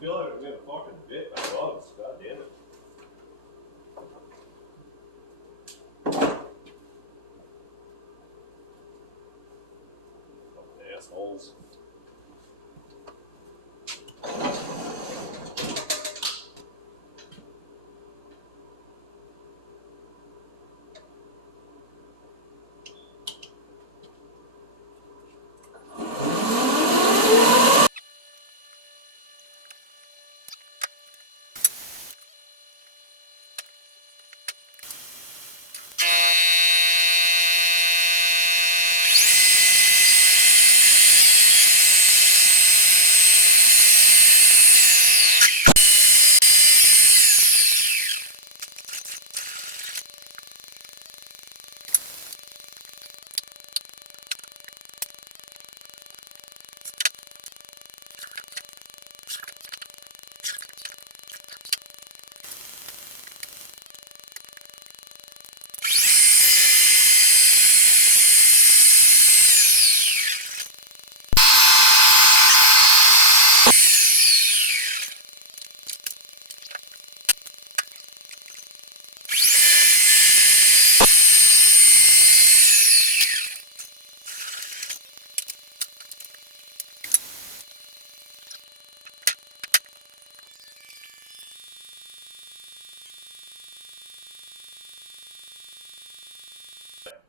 feel like I'm getting fucking bit by bugs. God damn it. Fucking assholes.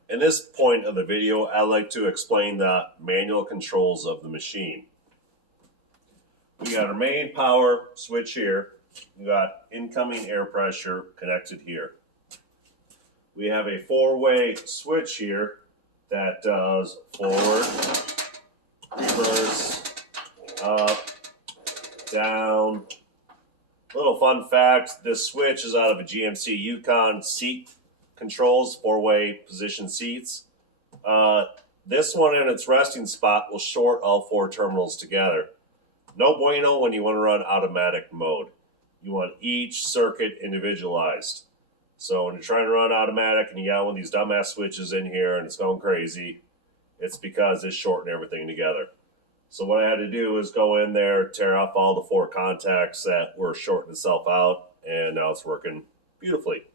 In this point of the video, I'd like to explain the manual controls of the machine. We got our main power switch here. We got incoming air pressure connected here. We have a four-way switch here that does forward, reverse, up, down. Little fun fact, this switch is out of a GMC Yukon seat controls, four-way position seats. This one in its resting spot will short all four terminals together. No bueno when you want to run automatic mode. You want each circuit individualized. So when you're trying to run automatic and you got one of these dumbass switches in here and it's going crazy, it's because it's shorting everything together. So what I had to do is go in there, tear off all the four contacts that were shorting itself out, and now it's working beautifully.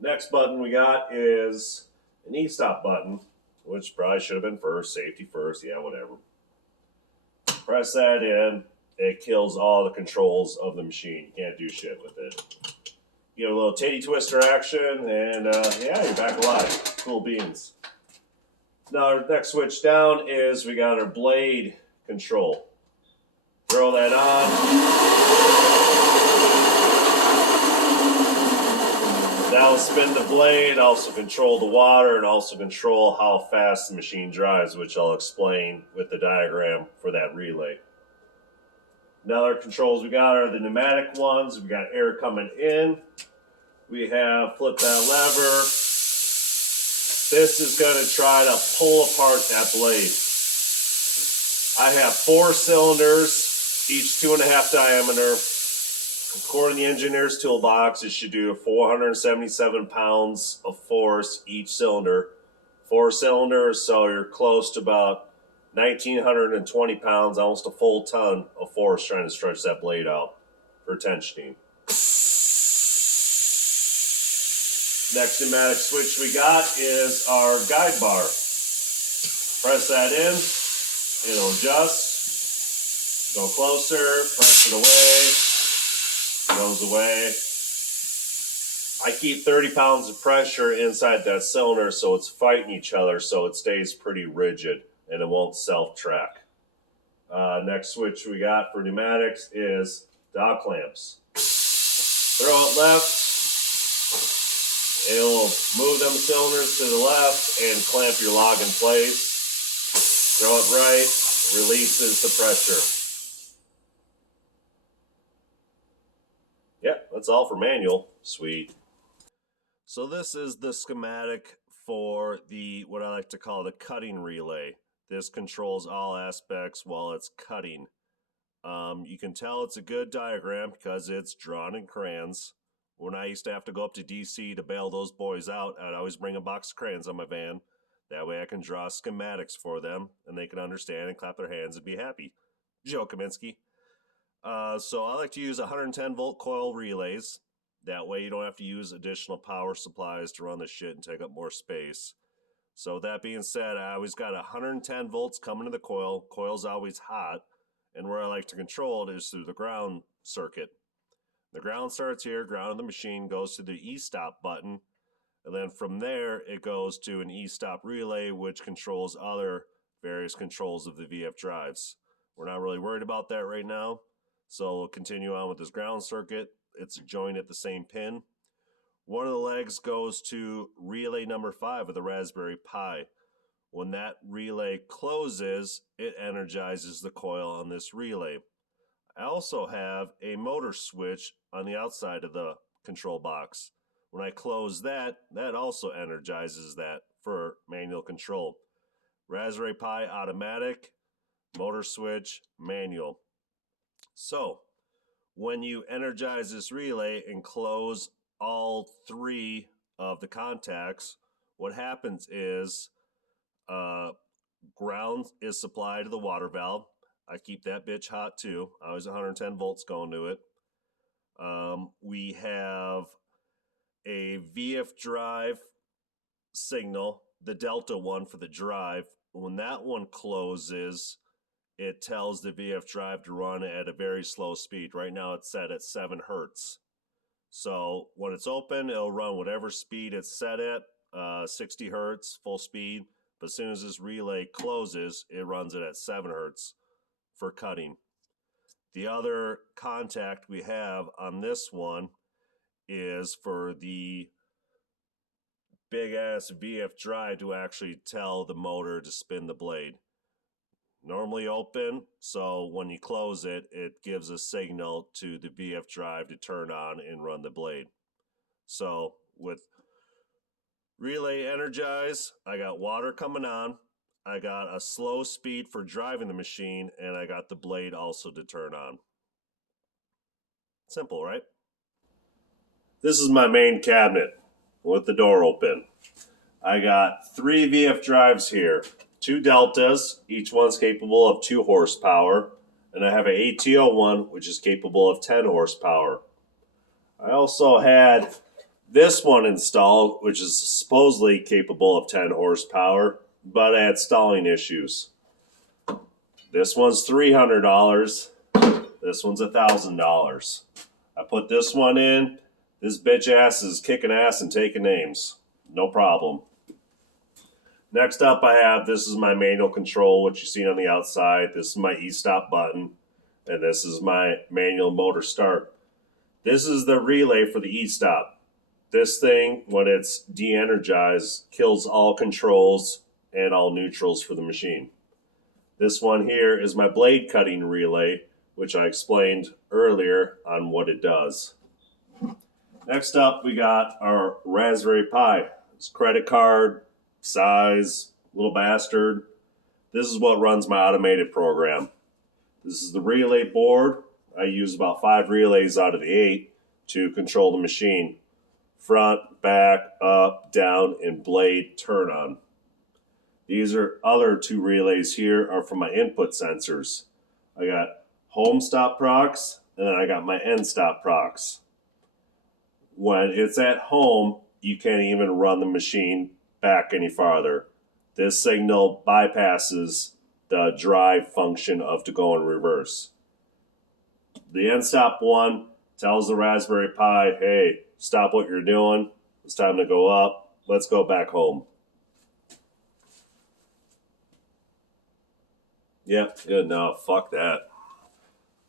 Next button we got is an e-stop button, which probably should have been first, safety first, yeah, whatever. Press that in, it kills all the controls of the machine. You can't do shit with it. You get a little titty twister action, and yeah, you're back alive. Cool beans. Now our next switch down is we got our blade control. Throw that on. That'll spin the blade, also control the water, and also control how fast the machine drives, which I'll explain with the diagram for that relay. Now our controls we got are the pneumatic ones. We got air coming in. We have flip that lever. This is going to try to pull apart that blade. I have 4 cylinders, each 2.5 diameter. According to the engineer's toolbox, it should do 477 pounds of force each cylinder. 4 cylinders, so you're close to about 1,920 pounds, almost a full ton of force trying to stretch that blade out for tensioning. Next pneumatic switch we got is our guide bar. Press that in, it'll adjust, go closer, press it away, goes away. I keep 30 pounds of pressure inside that cylinder so it's fighting each other so it stays pretty rigid and it won't self-track. Next switch we got for pneumatics is dog clamps. Throw it left, it'll move them cylinders to the left and clamp your log in place. Throw it right, releases the pressure. Yeah, that's all for manual. Sweet. So this is the schematic for the, what I like to call the cutting relay. This controls all aspects while it's cutting. You can tell it's a good diagram because it's drawn in crayons. When I used to have to go up to DC to bail those boys out, I'd always bring a box of crayons on my van. That way I can draw schematics for them and they can understand and clap their hands and be happy. Joe Kaminsky. So I like to use 110 volt coil relays. That way you don't have to use additional power supplies to run this shit and take up more space. So that being said, I always got 110 volts coming to the coil. Coil's always hot. And where I like to control it is through the ground circuit. The ground starts here, ground of the machine goes to the E-stop button. And then from there, it goes to an E-stop relay, which controls other various controls of the VF drives. We're not really worried about that right now. So we'll continue on with this ground circuit. It's joined at the same pin. One of the legs goes to relay number 5 of the Raspberry Pi. When that relay closes, it energizes the coil on this relay. I also have a motor switch on the outside of the control box. When I close that, that also energizes that for manual control. Raspberry Pi automatic, motor switch, manual. So, when you energize this relay and close all 3 of the contacts, what happens is ground is supplied to the water valve. I keep that bitch hot too. I always 110 volts going to it. We have a VF drive signal, the Delta one for the drive. When that one closes, it tells the VF drive to run at a very slow speed. Right now it's set at 7 hertz. So when it's open, it'll run whatever speed it's set at, 60 hertz, full speed. But as soon as this relay closes, it runs it at 7 hertz for cutting. The other contact we have on this one is for the big ass VF drive to actually tell the motor to spin the blade. Normally open, so when you close it, it gives a signal to the VF drive to turn on and run the blade. So with relay energize, I got water coming on, I got a slow speed for driving the machine, and I got the blade also to turn on. Simple, right? This is my main cabinet with the door open. I got 3 VF drives here, 2 Deltas, each one's capable of 2 horsepower, and I have an ATO one, which is capable of 10 horsepower. I also had this one installed, which is supposedly capable of 10 horsepower, but I had stalling issues. This one's $300. This one's $1,000. I put this one in. This bitch ass is kicking ass and taking names. No problem. Next up I have, this is my manual control, what you see on the outside. This is my E-stop button. And this is my manual motor start. This is the relay for the E-stop. This thing, when it's de-energized, kills all controls and all neutrals for the machine. This one here is my blade cutting relay, which I explained earlier on what it does. Next up, we got our Raspberry Pi. It's credit card, size, little bastard. This is what runs my automated program. This is the relay board. I use about 5 relays out of the 8 to control the machine. Front, back, up, down, and blade turn on. These are other 2 relays here are for my input sensors. I got home stop procs, and then I got my end stop procs. When it's at home, you can't even run the machine back any farther. This signal bypasses the drive function of to go in reverse. The end stop one tells the Raspberry Pi, hey, stop what you're doing. It's time to go up. Let's go back home. Yep, good enough. Fuck that.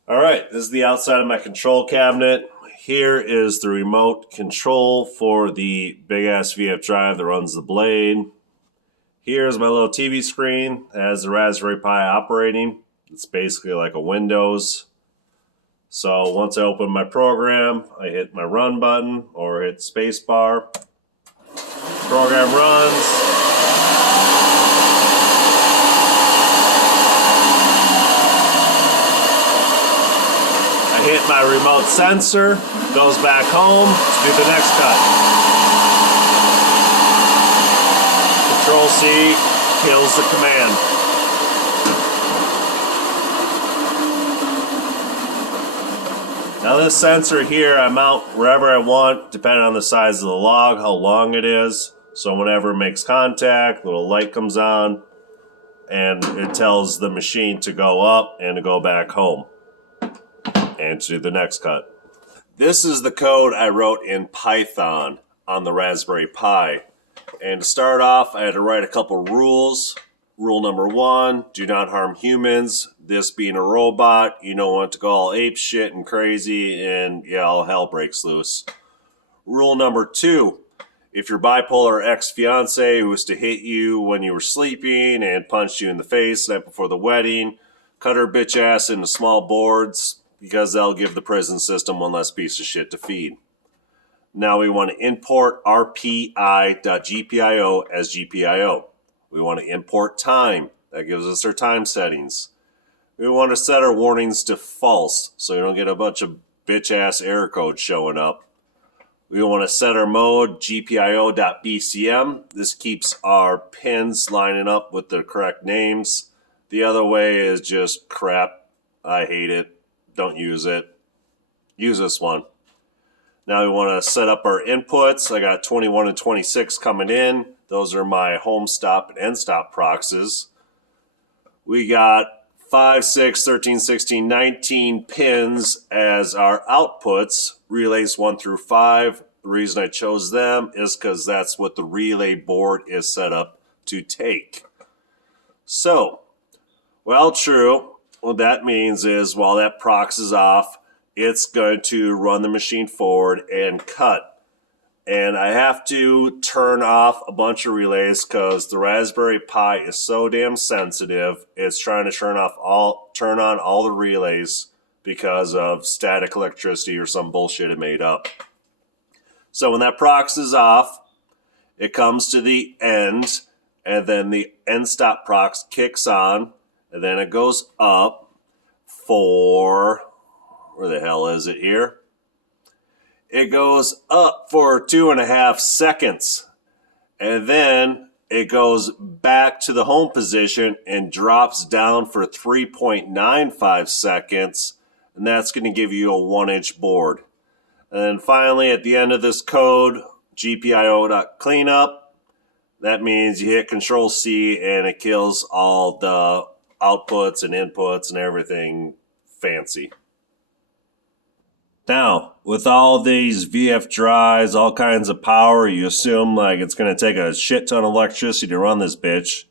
All right, this is the outside of my control cabinet. Here is the remote control for the big-ass VF drive that runs the blade. Here's my little TV screen. It has the Raspberry Pi operating. It's basically like a Windows. So once I open my program, I hit my run button or hit space bar. Program runs. Hit my remote sensor, goes back home to do the next cut. Control C kills the command. Now this sensor here, I mount wherever I want, depending on the size of the log, how long it is. So whenever it makes contact, a little light comes on, and it tells the machine to go up and to go back home and to do the next cut. This is the code I wrote in Python on the Raspberry Pi. And to start off, I had to write a couple rules. Rule number 1, do not harm humans. This being a robot, you don't want to go all ape shit and crazy and yeah, all hell breaks loose. Rule number 2, if your bipolar ex-fiance was to hit you when you were sleeping and punched you in the face the night before the wedding, cut her bitch ass into small boards because that'll give the prison system one less piece of shit to feed. Now we want to import rpi.gpio as GPIO. We want to import time. That gives us our time settings. We want to set our warnings to false so you don't get a bunch of bitch-ass error codes showing up. We want to set our mode gpio.bcm. This keeps our pins lining up with the correct names. The other way is just crap. I hate it. Don't use it. Use this one. Now we want to set up our inputs. I got 21 and 26 coming in. Those are my home stop and end stop proxies. We got 5, 6, 13, 16, 19 pins as our outputs. Relays 1 through 5. The reason I chose them is because that's what the relay board is set up to take. So, well, true. What that means is while that prox is off, it's going to run the machine forward and cut. And I have to turn off a bunch of relays because the Raspberry Pi is so damn sensitive. It's trying to turn on all the relays because of static electricity or some bullshit it made up. So when that prox is off, it comes to the end, and then the end stop prox kicks on, and then it goes up for, where the hell is it here? It goes up for 2.5 seconds, and then it goes back to the home position and drops down for 3.95 seconds, and that's going to give you a 1-inch board. And then finally, at the end of this code, gpio.cleanup, that means you hit Control-C and it kills all the outputs and inputs and everything fancy. Now, with all these VF drives, all kinds of power, you assume like it's going to take a shit ton of electricity to run this bitch.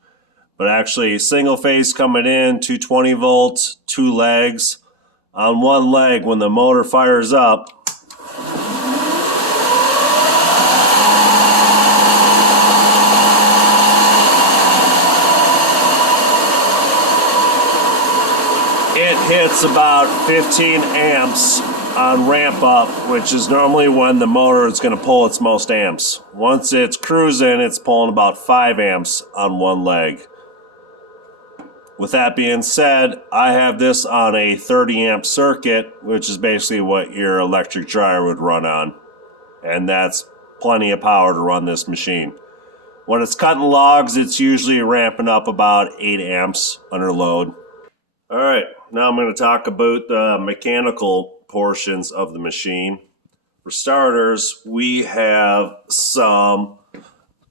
But actually, single phase coming in, 220 volts, 2 legs. On one leg, when the motor fires up, it hits about 15 amps on ramp up, which is normally when the motor is going to pull its most amps. Once it's cruising, it's pulling about 5 amps on one leg. With that being said, I have this on a 30 amp circuit, which is basically what your electric dryer would run on. And that's plenty of power to run this machine. When it's cutting logs, it's usually ramping up about 8 amps under load. Alright, now I'm going to talk about the mechanical portions of the machine. For starters, we have some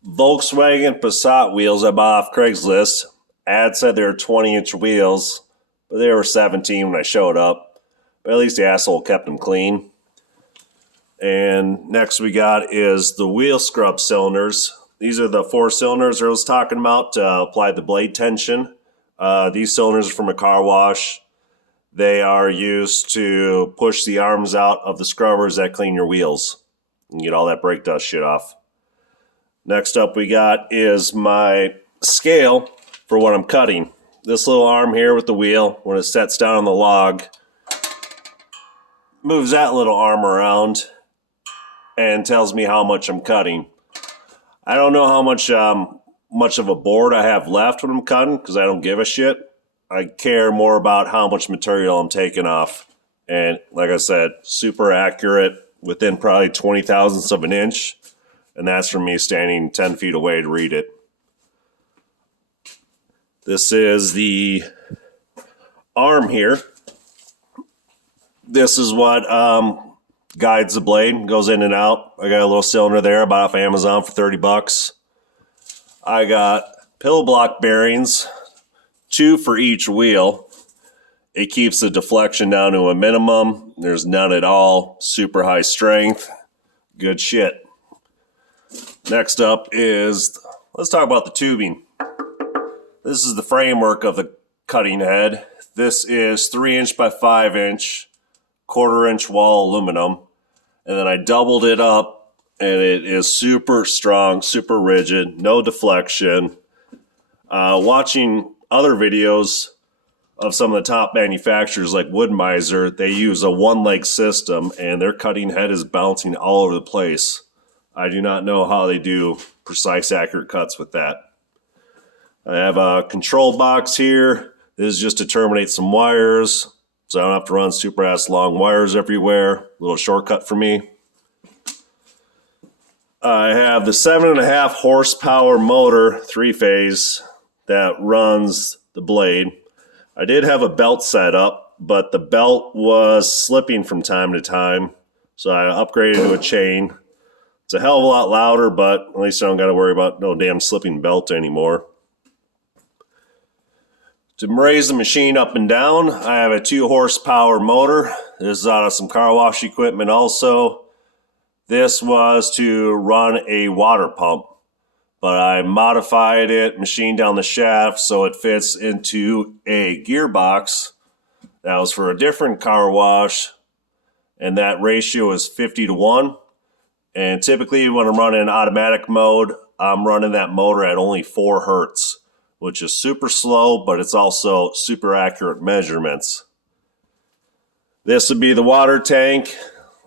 Volkswagen Passat wheels I bought off Craigslist. Ad said they were 20-inch wheels, but they were 17 when I showed up. But at least the asshole kept them clean. And next we got is the wheel scrub cylinders. These are the 4 cylinders I was talking about to apply the blade tension. These cylinders are from a car wash. They are used to push the arms out of the scrubbers that clean your wheels and get all that brake dust shit off. Next up we got is my scale for what I'm cutting. This little arm here with the wheel, when it sets down on the log, moves that little arm around and tells me how much I'm cutting. I don't know how much of a board I have left when I'm cutting because I don't give a shit. I care more about how much material I'm taking off. And like I said, super accurate, within probably 20 thousandths of an inch. And that's from me standing 10 feet away to read it. This is the arm here. This is what guides the blade, goes in and out. I got a little cylinder there I bought off Amazon for 30 bucks. I got pillow block bearings, 2 for each wheel. It keeps the deflection down to a minimum. There's none at all. Super high strength. Good shit. Next up is, let's talk about the tubing. This is the framework of the cutting head. This is 3" by 5" 1/4" wall aluminum. And then I doubled it up, and it is super strong, super rigid, no deflection. Watching other videos of some of the top manufacturers like Wood-Mizer, they use a one-leg system, and their cutting head is bouncing all over the place. I do not know how they do precise, accurate cuts with that. I have a control box here. This is just to terminate some wires, so I don't have to run super ass long wires everywhere. A little shortcut for me. I have the 7.5 horsepower motor, 3-phase, that runs the blade. I did have a belt set up, but the belt was slipping from time to time, so I upgraded to a chain. It's a hell of a lot louder, but at least I don't got to worry about no damn slipping belt anymore. To raise the machine up and down, I have a 2 horsepower motor. This is out of some car wash equipment also. This was to run a water pump, but I modified it, machined down the shaft so it fits into a gearbox. That was for a different car wash, and that ratio is 50-1. And typically when I'm running automatic mode, I'm running that motor at only 4 hertz, which is super slow, but it's also super accurate measurements. This would be the water tank.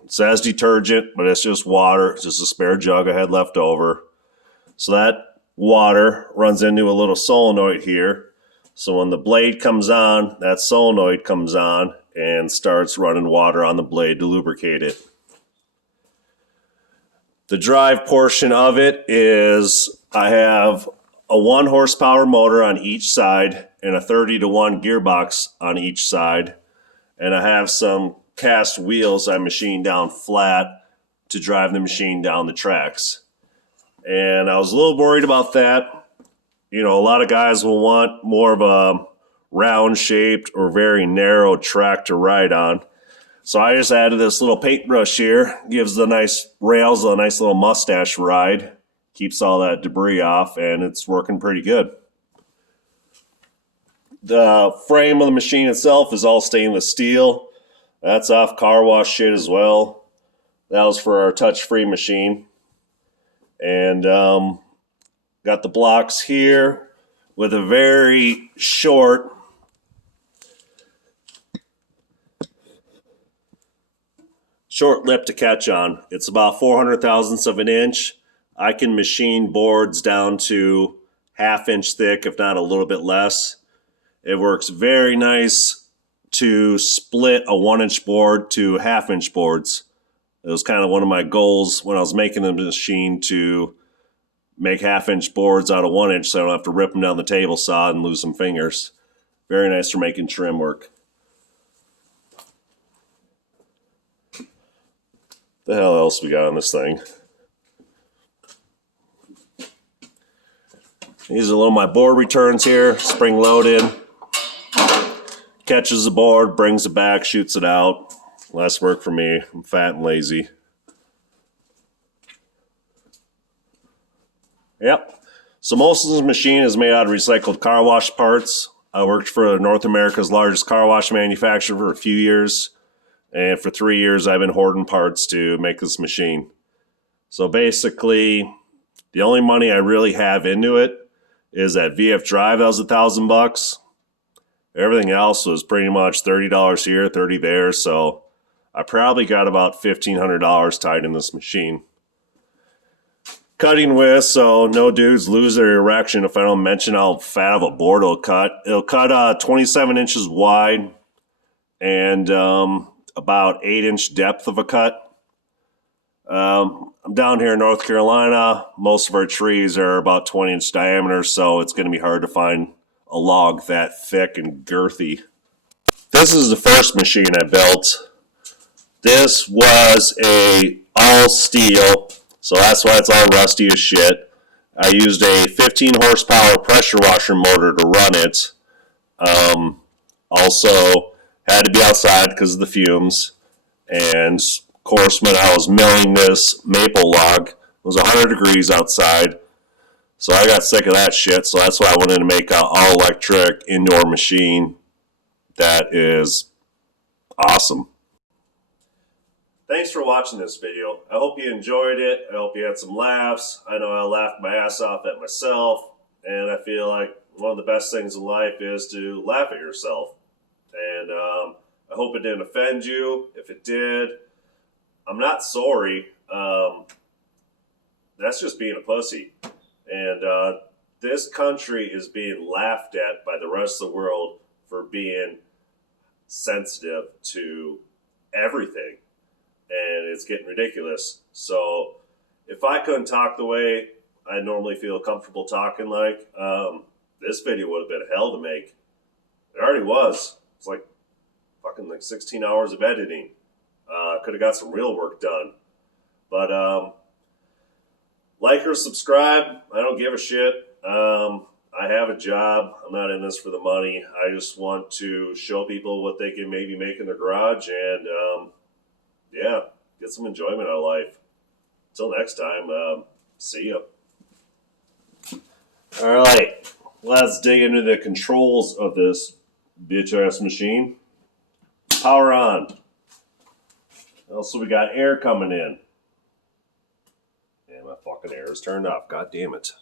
It says detergent, but it's just water. It's just a spare jug I had left over. So that water runs into a little solenoid here. So when the blade comes on, that solenoid comes on and starts running water on the blade to lubricate it. The drive portion of it is I have a 1 horsepower motor on each side and a 30-1 gearbox on each side. And I have some cast wheels I machined down flat to drive the machine down the tracks. And I was a little worried about that. You know, a lot of guys will want more of a round-shaped or very narrow track to ride on. So I just added this little paintbrush here. Gives the nice rails a nice little mustache ride. Keeps all that debris off, and it's working pretty good. The frame of the machine itself is all stainless steel. That's off car wash shit as well. That was for our touch-free machine. And got the blocks here with a very short lip to catch on. It's about 400 thousandths of an inch. I can machine boards down to 1/2 inch thick, if not a little bit less. It works very nice to split a 1-inch board to 1/2 inch boards. It was kind of one of my goals when I was making the machine to make 1/2 inch boards out of 1 inch so I don't have to rip them down the table saw and lose some fingers. Very nice for making trim work. The hell else we got on this thing? These are my board returns here, spring loaded. Catches the board, brings it back, shoots it out. Less work for me. I'm fat and lazy. Yep. So most of this machine is made out of recycled car wash parts. I worked for North America's largest car wash manufacturer for a few years. And for 3 years, I've been hoarding parts to make this machine. So basically, the only money I really have into it is that VF drive that was $1,000. Everything else was pretty much $30 here, $30 there. So I probably got about $1,500 tied in this machine. Cutting with, so no dudes lose their erection if I don't mention how fat of a board it'll cut. It'll cut 27 inches wide and about 8-inch depth of a cut. I'm down here in North Carolina. Most of our trees are about 20-inch diameter, so it's going to be hard to find a log that thick and girthy. This is the first machine I built. This was a all steel, so that's why it's all rusty as shit. I used a 15 horsepower pressure washer motor to run it. Also, had to be outside because of the fumes. And of course, when I was milling this maple log, it was 100 degrees outside. So I got sick of that shit. So that's why I wanted to make an all electric indoor machine that is awesome. Thanks for watching this video. I hope you enjoyed it. I hope you had some laughs. I know I laughed my ass off at myself, and I feel like one of the best things in life is to laugh at yourself. And I hope it didn't offend you. If it did, I'm not sorry. That's just being a pussy. And this country is being laughed at by the rest of the world for being sensitive to everything. And it's getting ridiculous. So if I couldn't talk the way I normally feel comfortable talking like, this video would have been hell to make. It already was. It's like fucking like 16 hours of editing. Could have got some real work done. But like or subscribe. I don't give a shit. I have a job. I'm not in this for the money. I just want to show people what they can maybe make in their garage and yeah, get some enjoyment out of life. Until next time, see ya. Alright, let's dig into the controls of this bitch-ass machine. Power on. Also, we got air coming in. And my fucking air is turned off. God damn it.